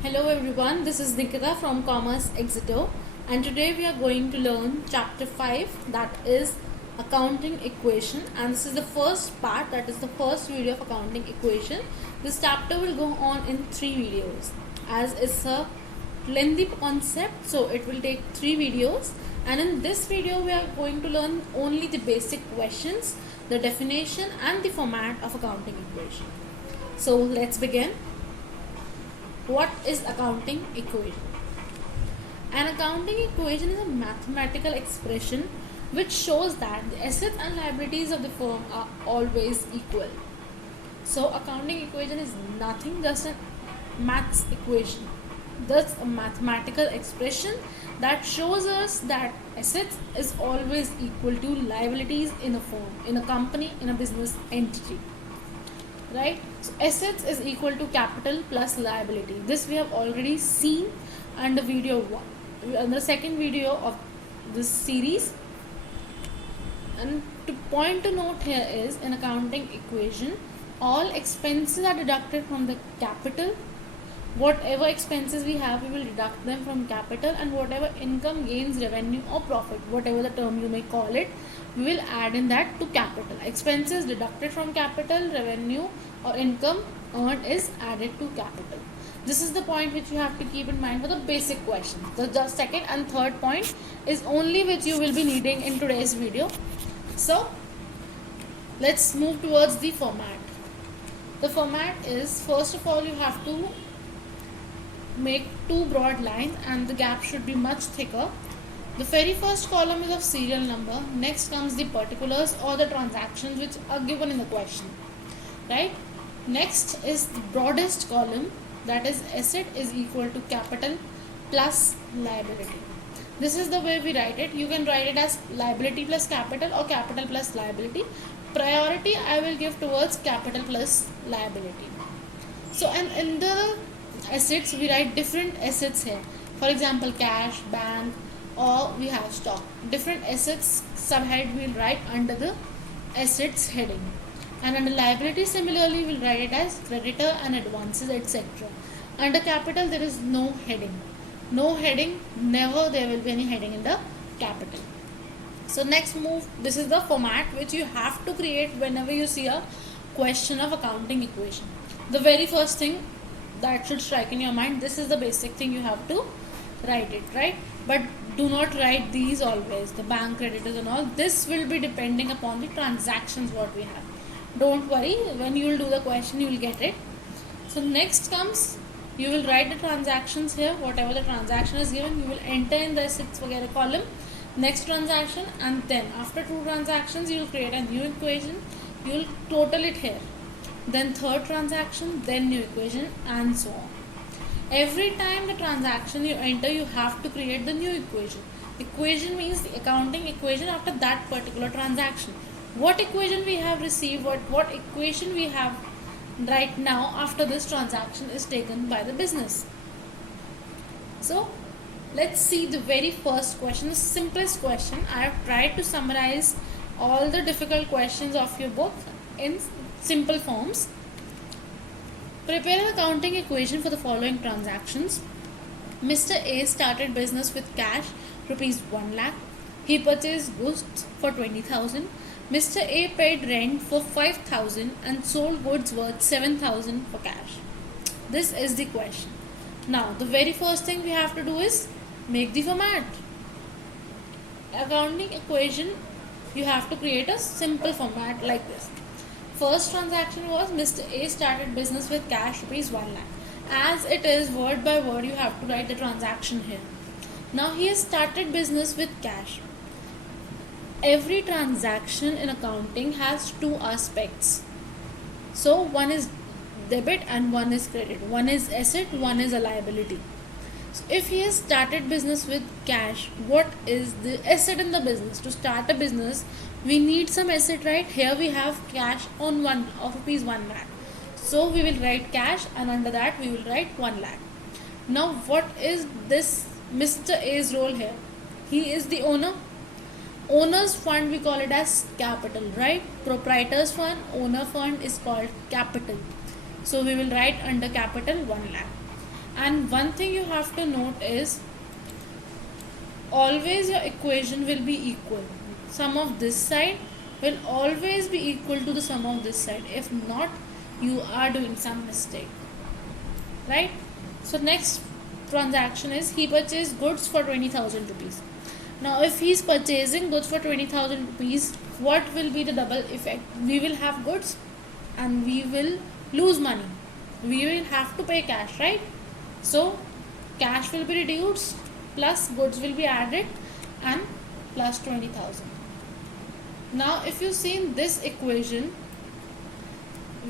Hello everyone, this is Nikita from Commerce Exeter, and today we are going to learn chapter 5, that is accounting equation, and this is the first part, that is the first video of accounting equation. This chapter will go on in 3 videos as it's a lengthy concept, so it will take 3 videos, and in this video we are going to learn only the basic questions, the definition and the format of accounting equation. So let's begin. What is accounting equation? An accounting equation is a mathematical expression which shows that the assets and liabilities of the firm are always equal. So accounting equation is nothing, just a maths equation. Thus a mathematical expression that shows us that assets is always equal to liabilities in a firm, in a company, in a business entity. Right, so assets is equal to capital plus liability. This we have already seen under video 1, in the second video of this series. And to point to note here is, in accounting equation, all expenses are deducted from the capital. Whatever expenses we have, we will deduct them from capital, and whatever income, gains, revenue or profit, whatever the term you may call it, we will add in that to capital. Expenses deducted from capital, revenue or income earned is added to capital. This is the point which you have to keep in mind for the basic question. The second and third point is only which you will be needing in today's video. So let's move towards the format. The format is, first of all, you have to make 2 broad lines and the gap should be much thicker. The very first column is of serial number. Next comes the particulars or the transactions which are given in the question. Right? Next is the broadest column, that is asset is equal to capital plus liability. This is the way we write it. You can write it as liability plus capital or capital plus liability. Priority I will give towards capital plus liability. So and in the assets we write different assets here. For example, cash, bank, or we have stock. Different assets subhead we will write under the assets heading, and under liability similarly we will write it as creditor and advances, etc. Under capital there is no heading. No heading, never there will be any heading in the capital. So next move, this is the format which you have to create whenever you see a question of accounting equation. The very first thing that should strike in your mind, this is the basic thing you have to write it, right? But do not write these always, the bank creditors and all. This will be depending upon the transactions what we have. Don't worry, when you will do the question you will get it. So next comes, you will write the transactions here. Whatever the transaction is given, you will enter in the assets वगैरह column, next transaction, and then after 2 transactions you will create a new equation. You will total it here, then third transaction, then new equation, and so on. Every time the transaction you enter, you have to create the new equation. Equation means the accounting equation after that particular transaction. What equation we have received, what equation we have right now after this transaction is taken by the business. So let's see the very first question, the simplest question. I have tried to summarize all the difficult questions of your book in simple forms. Prepare an accounting equation for the following transactions. Mr. A started business with cash rupees 1 lakh. He purchased goods for 20,000. Mr. A paid rent for 5,000 and sold goods worth 7,000 for cash. This is the question. Now the very first thing we have to do is make the format. Accounting equation, you have to create a simple format like this. First transaction was Mr. A started business with cash rupees 1 lakh. As it is word by word, you have to write the transaction here. Now he has started business with cash. Every transaction in accounting has 2 aspects. So one is debit and one is credit. One is asset, one is a liability. So if he has started business with cash, what is the asset in the business? To start a business, we need some asset, right? Here we have cash on rupees 1 lakh. So we will write cash, and under that we will write 1 lakh. Now what is this Mr. A's role here? He is the owner. Owner's fund, we call it as capital, right? Proprietor's fund, owner fund is called capital. So we will write under capital 1 lakh. And one thing you have to note is always your equation will be equal. Sum of this side will always be equal to the sum of this side. If not, you are doing some mistake, right? So next transaction is he purchased goods for 20,000 rupees. Now if he is purchasing goods for 20,000 rupees, what will be the double effect? We will have goods and we will lose money. We will have to pay cash, right? So cash will be reduced plus goods will be added and plus 20,000. Now if you see in this equation,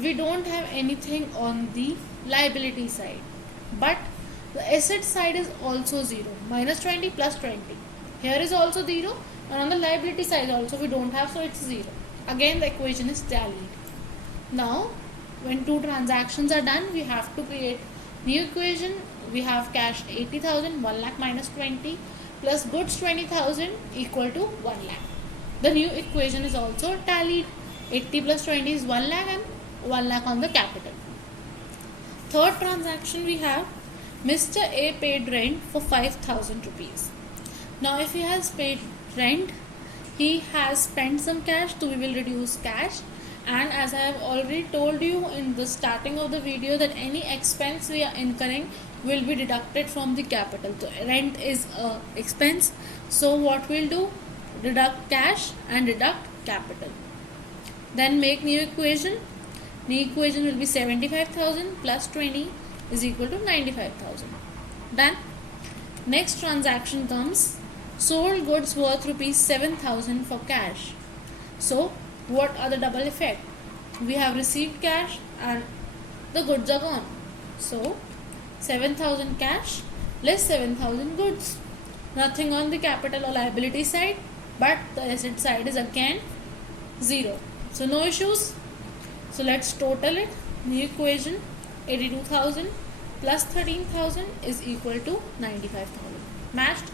we don't have anything on the liability side, but the asset side is also 0. Minus 20 plus 20. Here is also 0, and on the liability side also we don't have, so it's 0. Again the equation is tallied. Now when two transactions are done, we have to create new equation. We have cash 80,000, 1 lakh minus 20 plus goods 20,000 equal to 1 lakh. The new equation is also tallied. 80 plus 20 is 1 lakh and 1 lakh on the capital. Third transaction we have Mr. A paid rent for 5,000 rupees. Now if he has paid rent, he has spent some cash, so we will reduce cash. And as I have already told you in the starting of the video that any expense we are incurring will be deducted from the capital. So rent is a expense. So what we'll do? Deduct cash and deduct capital. Then make new equation. New equation will be 75,000 plus 20 is equal to 95,000. Done. Next transaction comes sold goods worth rupees 7,000 for cash. So what are the double effect? We have received cash and the goods are gone. So 7,000 cash less 7,000 goods. Nothing on the capital or liability side, but the asset side is again 0. So no issues. So let's total it. New equation 82,000 plus 13,000 is equal to 95,000. Matched.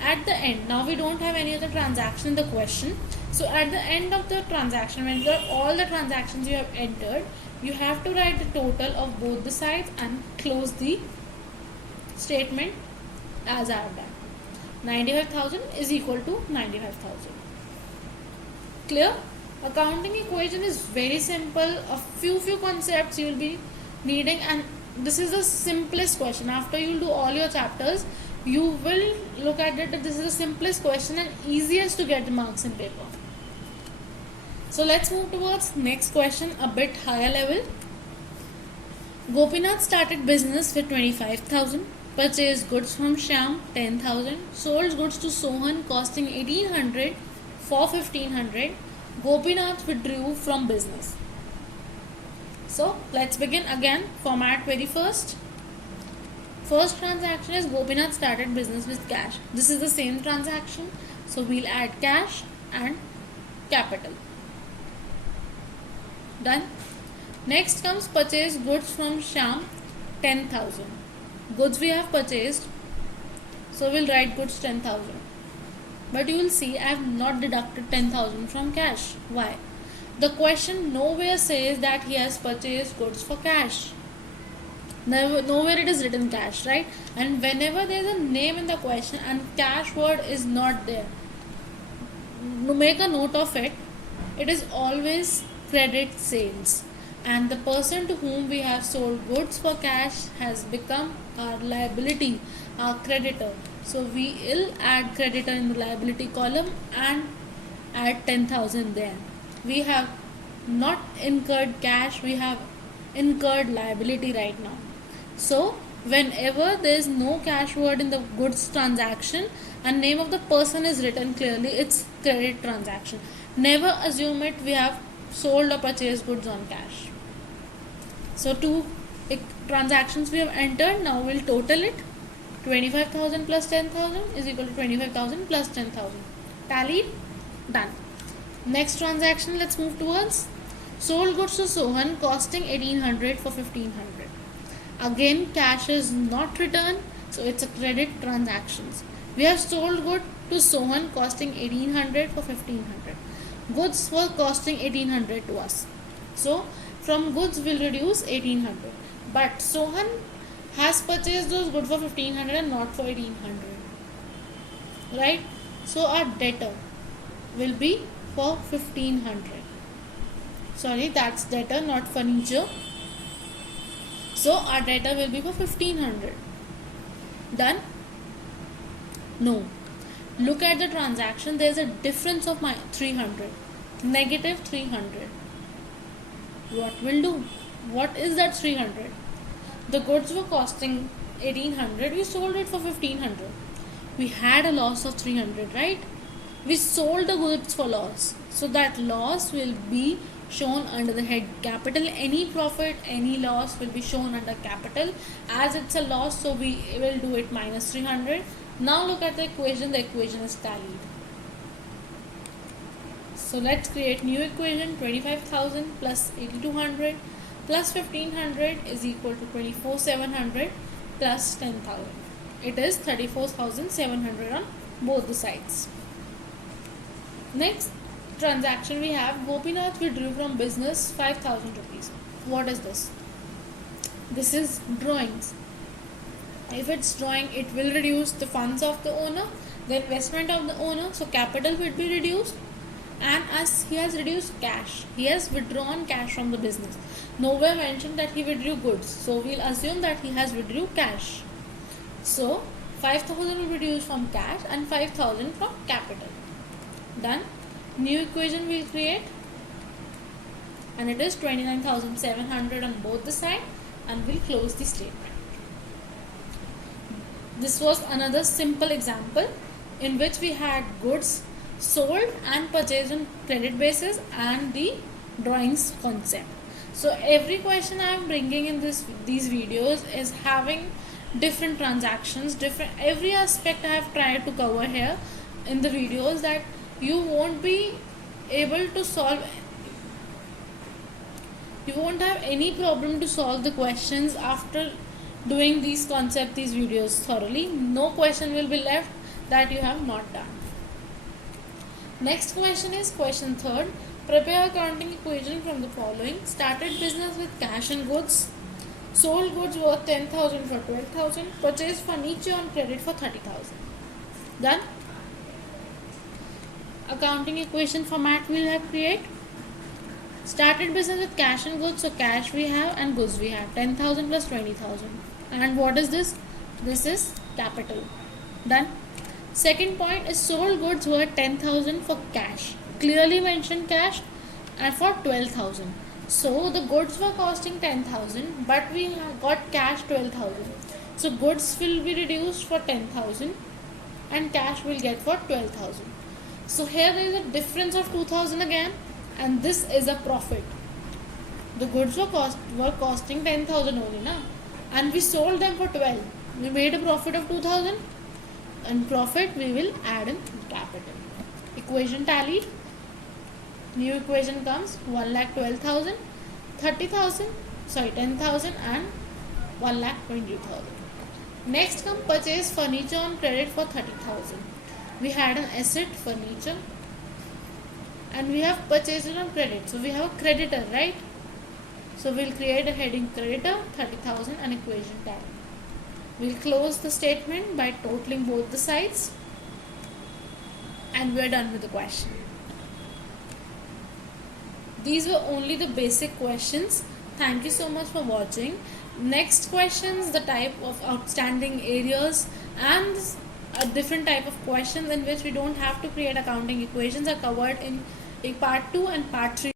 At the end, now we don't have any other transaction in the question. So at the end of the transaction, when you have all the transactions you have entered, you have to write the total of both the sides and close the statement as I have done. 95,000 is equal to 95,000. Clear? Accounting equation is very simple. A few concepts you will be needing, and this is the simplest question. After you do all your chapters, you will look at it that this is the simplest question and easiest to get the marks in paper. So let's move towards next question, a bit higher level. Gopinath started business with 25,000, purchased goods from Shyam 10,000, sold goods to Sohan costing 1,800 for 1,500. Gopinath withdrew from business. So let's begin again. Format very first. First transaction is Gopinath started business with cash. This is the same transaction. So we'll add cash and capital. Done. Next comes purchase goods from Shyam 10,000. Goods we have purchased. So we'll write goods 10,000. But you will see I have not deducted 10,000 from cash. Why? The question nowhere says that he has purchased goods for cash. Nowhere it is written cash, right? And whenever there is a name in the question and cash word is not there, make a note of it. It is always credit sales, and the person to whom we have sold goods for cash has become our liability, our creditor. So we will add creditor in the liability column and add 10,000 there. We have not incurred cash, we have incurred liability right now. So whenever there is no cash word in the goods transaction and name of the person is written clearly, it's credit transaction. Never assume it we have sold or purchased goods on cash. So two transactions we have entered. Now we'll total it. 25,000 plus 10,000 is equal to 25,000 plus 10,000. Tallied. Done. Next transaction, let's move towards sold goods to Sohan costing 1,800 for 1,500. Again, cash is not returned, so it's a credit transactions. We have sold good to Sohan costing 1,800 for 1,500. Goods were costing 1,800 to us. So from goods we'll reduce 1,800. But Sohan has purchased those goods for 1500 and not for 1800, right? So our debtor will be for 1500. Sorry, that's debtor, not furniture. So our debtor will be for 1500. Done? No. Look at the transaction. There's a difference of my 300. Negative 300. What will do? What is that 300? The goods were costing 1800. We sold it for 1500. We had a loss of 300, right? We sold the goods for loss. So that loss will be shown under the head capital. Any profit, any loss will be shown under capital. As it's a loss, so we will do it minus 300. Now look at the equation. The equation is tallied. So let's create new equation. 25,000 plus 8,200 plus 1,500 is equal to 24,700 plus 10,000. It is 34,700 on both the sides. Next transaction we have, Gopinath withdrew from business 5,000 rupees. What is this? This is drawings. If it's drawing, it will reduce the funds of the owner, the investment of the owner, so capital will be reduced. And as he has reduced cash, he has withdrawn cash from the business. Nowhere mentioned that he withdrew goods, so we'll assume that he has withdrew cash. So 5,000 will be reduced from cash and 5,000 from capital. Done. New equation we'll create, and it is 29,700 on both the side, and we'll close the statement. This was another simple example in which we had goods sold and purchased on credit basis and the drawings concept. So every question I am bringing in these videos is having different transactions, every aspect I have tried to cover here in the videos, that you won't be able to solve. You won't have any problem to solve the questions after doing these concepts, these videos thoroughly. No question will be left that you have not done. Next question is question 3rd. Prepare accounting equation from the following. Started business with cash and goods. Sold goods worth 10,000 for 12,000. Purchased furniture on credit for 30,000. Done. Accounting equation format we will create. Started business with cash and goods, so cash we have and goods we have. 10,000 plus 20,000. And what is this? This is capital. Done. Second point is sold goods worth 10,000 for cash. Clearly mentioned cash and for 12,000. So the goods were costing 10,000, but we got cash 12,000. So goods will be reduced for 10,000 and cash will get for 12,000. So here there is a difference of 2,000 again, and this is a profit. The goods were costing 10,000 only, na? And we sold them for 12. We made a profit of 2,000, and profit we will add in capital. Equation tallied. New equation comes 1,12,000, 30,000, 10,000 and 1,20,000. Next come purchase furniture on credit for 30,000. We had an asset furniture and we have purchased it on credit. So we have a creditor, right? So we'll create a heading creditor 30,000 and equation tally. We'll close the statement by totaling both the sides, and we're done with the question. These were only the basic questions. Thank you so much for watching. Next questions, the type of outstanding areas and a different type of questions in which we don't have to create accounting equations, are covered in part 2 and part 3.